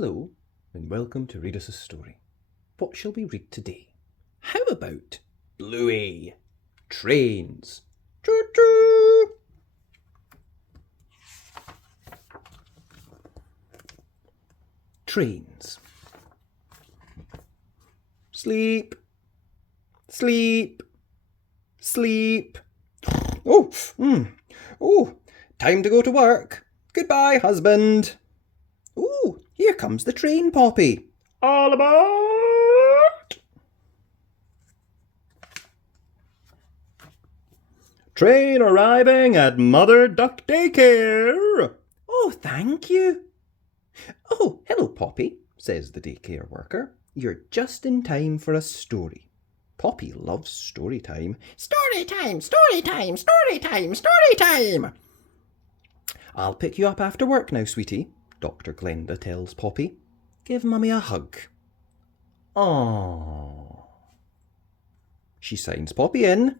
Hello, and welcome to Read Us a Story. What shall we read today? How about Bluey? Trains. Choo-choo! Trains. Sleep. Sleep. Sleep. Oh, time to go to work. Goodbye, husband. Oh, here comes the train, Poppy. All aboard! Train arriving at Mother Duck Daycare. Oh, thank you. Oh, hello, Poppy, says the daycare worker. You're just in time for a story. Poppy loves story time. Story time, story time, story time, story time. I'll pick you up after work now, sweetie, Dr. Glenda tells Poppy. Give Mummy a hug. Aww. She signs Poppy in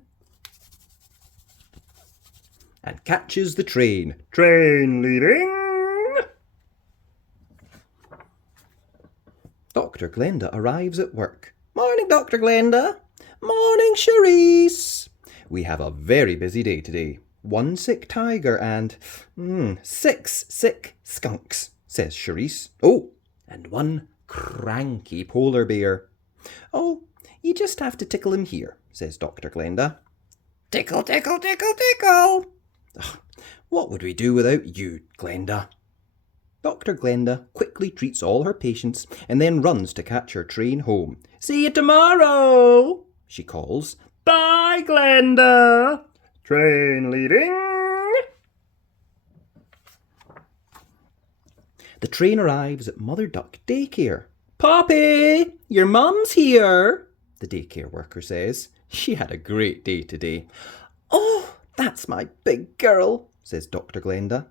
and catches the train. Train leaving. Dr. Glenda arrives at work. Morning, Dr. Glenda. Morning, Charisse. We have a very busy day today. 1 sick tiger and 6 sick skunks, says Charisse. Oh, and 1 cranky polar bear. Oh, you just have to tickle him here, says Dr. Glenda. Tickle, tickle, tickle, tickle. Ugh, what would we do without you, Glenda? Dr. Glenda quickly treats all her patients and then runs to catch her train home. See you tomorrow, she calls. Bye, Glenda. Train leaving. The train arrives at Mother Duck Daycare. Poppy, your mum's here, the daycare worker says. She had a great day today. Oh, that's my big girl, says Dr. Glenda.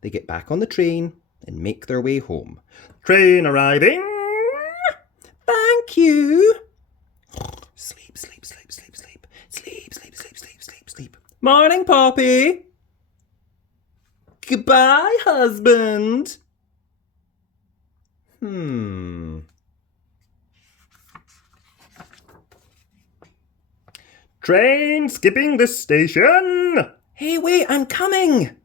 They get back on the train and make their way home. Train arriving. Thank you. Sleep, sleep, sleep, sleep, sleep. Sleep, sleep, sleep, sleep, sleep, sleep. Morning, Poppy. Goodbye, husband. Train skipping this station. Hey, wait, I'm coming.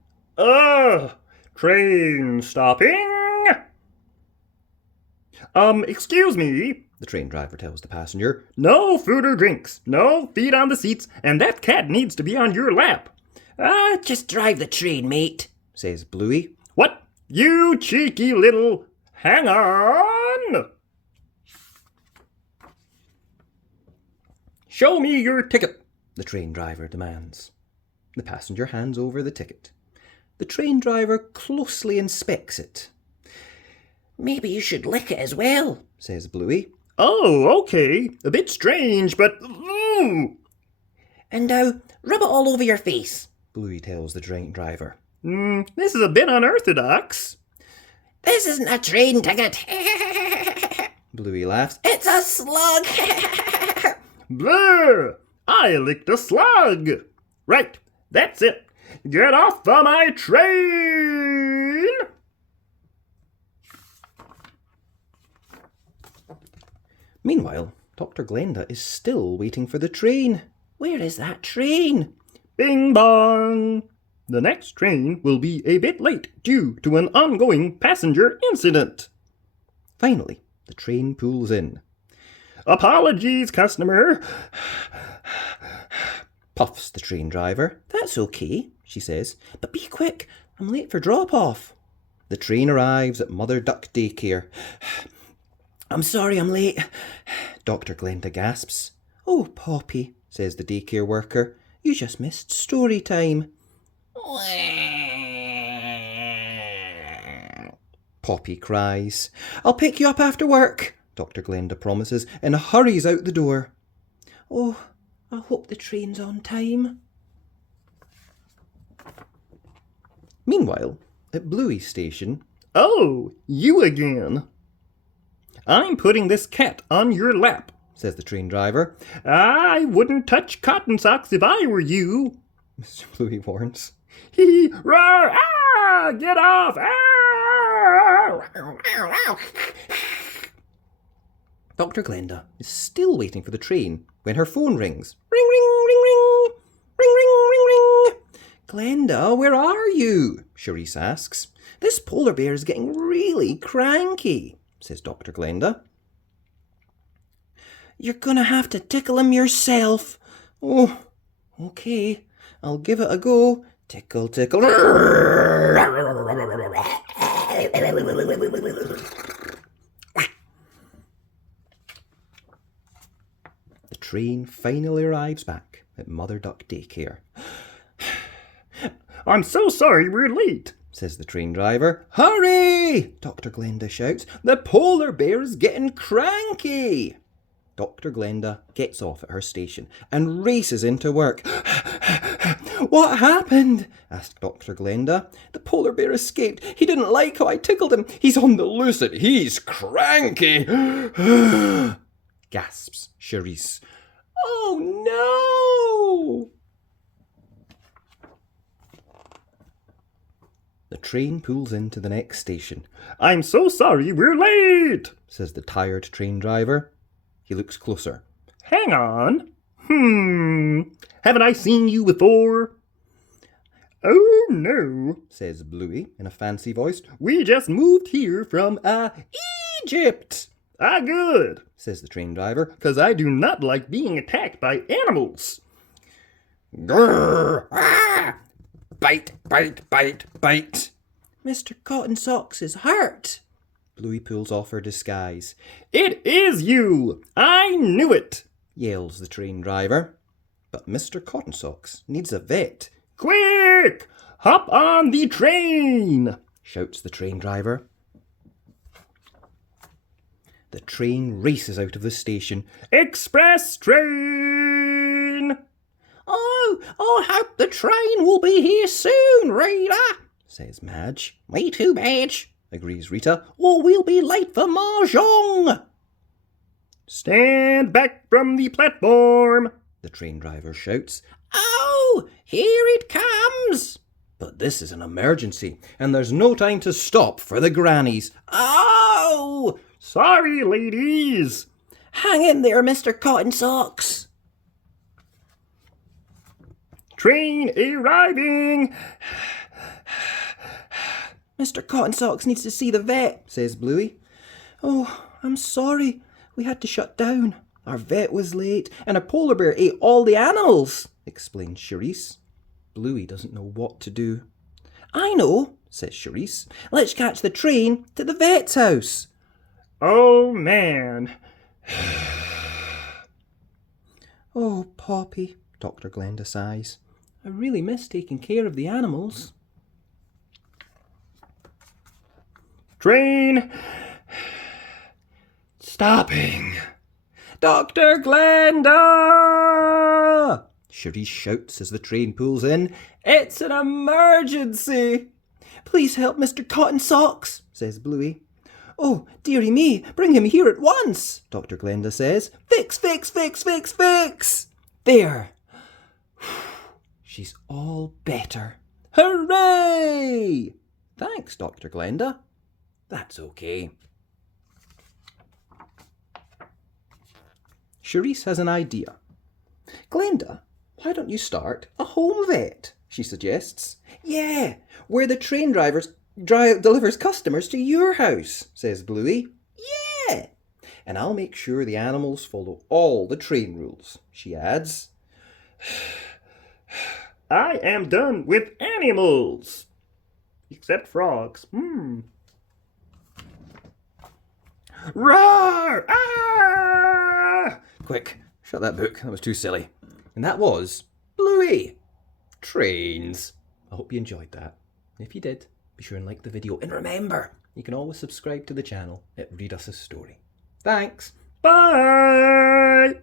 Train stopping. Excuse me, the train driver tells the passenger. No food or drinks, no feet on the seats, and that cat needs to be on your lap. Just drive the train, mate, says Bluey. What? You cheeky little... Hang on! Show me your ticket, the train driver demands. The passenger hands over the ticket. The train driver closely inspects it. Maybe you should lick it as well, says Bluey. Oh, okay. A bit strange, but... And now, rub it all over your face, Bluey tells the train driver. This is a bit unorthodox. This isn't a train ticket, Bluey laughs. It's a slug. Blur! I licked a slug. Right, that's it. Get off of my train! Meanwhile, Dr. Glenda is still waiting for the train. Where is that train? Bing bong! The next train will be a bit late due to an ongoing passenger incident. Finally, the train pulls in. Apologies, customer, puffs the train driver. That's okay, she says, but be quick, I'm late for drop-off. The train arrives at Mother Duck Daycare. I'm sorry I'm late, Dr. Glenda gasps. Oh, Poppy, says the daycare worker, you just missed story time. Poppy cries. I'll pick you up after work, Dr. Glenda promises, and hurries out the door. Oh, I hope the train's on time. Meanwhile, at Bluey station... Oh, you again. I'm putting this cat on your lap, says the train driver. I wouldn't touch cotton socks if I were you, Mr. Bluey warns. Hee, roar, ah, get off, ah! Dr. Glenda is still waiting for the train when her phone rings. Ring, ring, ring, ring. Ring, ring, ring, ring. Glenda, where are you? Charisse asks. This polar bear is getting really cranky, says Dr. Glenda. You're gonna have to tickle him yourself. Oh, okay. I'll give it a go. Tickle, tickle. The train finally arrives back at Mother Duck Daycare. I'm so sorry we're late, says the train driver. Hurry! Dr. Glenda shouts. The polar bear is getting cranky. Dr. Glenda gets off at her station and races into work. What happened? asked Dr. Glenda. The polar bear escaped. He didn't like how I tickled him. He's on the loose and he's cranky. Gasps Charisse. Oh no! The train pulls into the next station. I'm so sorry we're late, says the tired train driver. He looks closer. Hang on. Haven't I seen you before? Oh no, says Bluey in a fancy voice. We just moved here from Egypt. Good, says the train driver. 'Cause I do not like being attacked by animals. Grrr! Ah! Bite, bite, bite, bite. Mr. Cotton Socks is hurt. Bluey pulls off her disguise. It is you! I knew it! Yells the train driver. But Mr. Cotton Socks needs a vet. Quick! Hop on the train! Shouts the train driver. The train races out of the station. Express train! Oh, I hope the train will be here soon, Rita, says Madge. Me too, Madge, agrees Rita, or we'll be late for Mahjong. Stand back from the platform, the train driver shouts. Oh, here it comes. But this is an emergency, and there's no time to stop for the grannies. Oh! Sorry, ladies. Hang in there, Mr. Cotton Socks. Train arriving. Mr. Cotton Socks needs to see the vet, says Bluey. Oh, I'm sorry. We had to shut down. Our vet was late, and a polar bear ate all the animals, explains Charisse. Bluey doesn't know what to do. I know, says Charisse. Let's catch the train to the vet's house. Oh, man. Oh, Poppy, Dr. Glenda sighs. I really miss taking care of the animals. Train stopping. Dr. Glenda! Charisse shouts as the train pulls in. It's an emergency! Please help Mr. Cotton Socks, says Bluey. Oh, dearie me, bring him here at once, Dr. Glenda says. Fix, fix, fix, fix, fix! There! She's all better. Hooray! Thanks, Dr. Glenda. That's okay. Charisse has an idea. Glenda, why don't you start a home vet? She suggests. Yeah, where the train delivers customers to your house, says Bluey. Yeah, and I'll make sure the animals follow all the train rules, she adds. I am done with animals. Except frogs. Roar! Ah! Quick, shut that book. That was too silly. And that was Bluey. Trains. I hope you enjoyed that. If you did, be sure and like the video. And remember, you can always subscribe to the channel at Read Us a Story. Thanks. Bye!